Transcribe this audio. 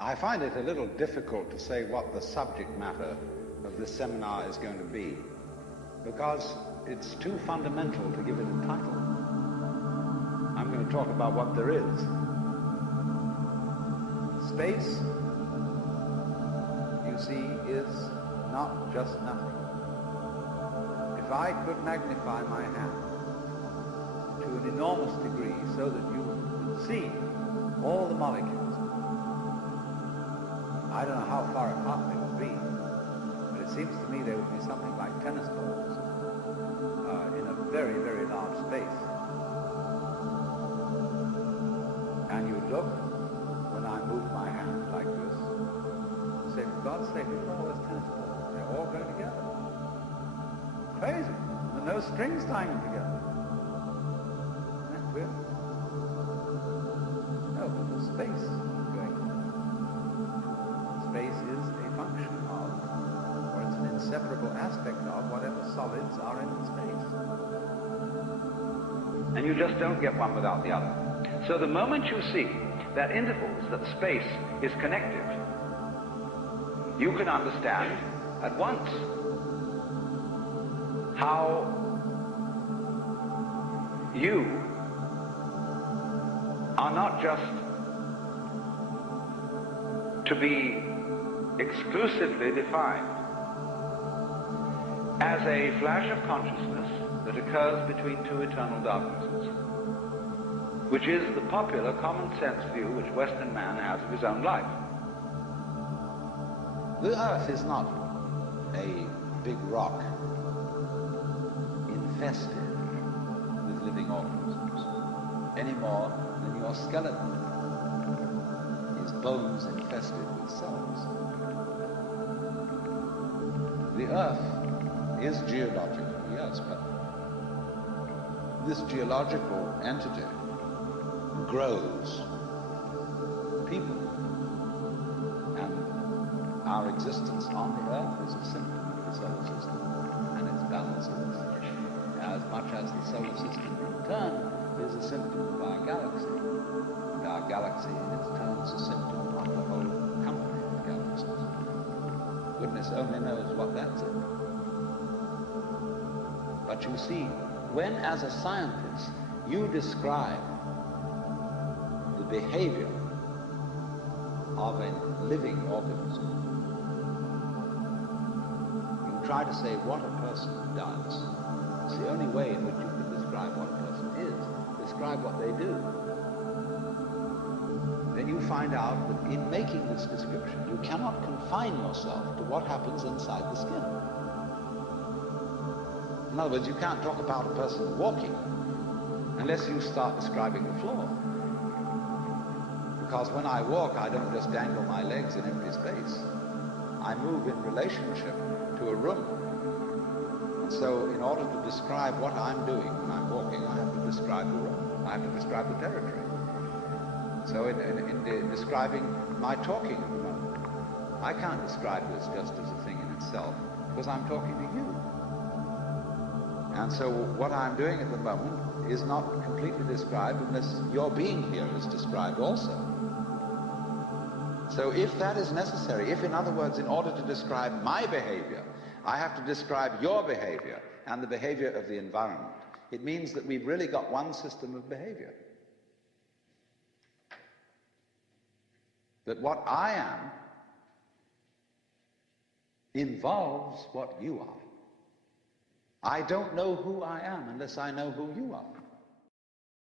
I find it a little difficult to say what the subject matter of this seminar is going to be, because it's too fundamental to give it a title. I'm going to talk about what there is. Space, you see, is not just nothing. If I could magnify my hand to an enormous degree so that you could see all the molecules, I don't know how far apart they would be, but it seems to me they would be something like tennis balls in a very, very large space. And you look, when I move my hand like this, and say, for God's sake, look at all those tennis balls. They're all going together. Crazy. There are no strings tying them together. Isn't that weird? No, but there's space going on. Space is a function of, or it's an inseparable aspect of, whatever solids are in the space. And you just don't get one without the other. So the moment you see that intervals, that space is connected, you can understand at once how you are not just to be exclusively defined as a flash of consciousness that occurs between two eternal darknesses, which is the popular common sense view which Western man has of his own life. The Earth is not a big rock infested with living organisms any more than your skeleton is bones infested with cells. The Earth is geological, yes, but this geological entity grows people, and our existence on the Earth is a symptom of the solar system and its balances, as much as the solar system in turn is a symptom of our galaxy, and our galaxy in its turn is a symptom of the whole company of galaxies. Goodness only knows what that's in. But you see, when as a scientist you describe the behavior of a living organism, you try to say what a person does. It's the only way in which you can describe what a person is. Describe what they do. Then you find out that in making this description, you cannot confine yourself to what happens inside the skin. In other words, you can't talk about a person walking unless you start describing the floor. Because when I walk, I don't just dangle my legs in empty space. I move in relationship to a room. And so in order to describe what I'm doing when I'm walking, I have to describe the room. I have to describe the territory. So in describing my talking at the moment, I can't describe this just as a thing in itself, because I'm talking to you. And so what I'm doing at the moment is not completely described unless your being here is described also. So if that is necessary, if in other words, in order to describe my behavior, I have to describe your behavior and the behavior of the environment, it means that we've really got one system of behavior. That what I am involves what you are. I don't know who I am unless I know who you are.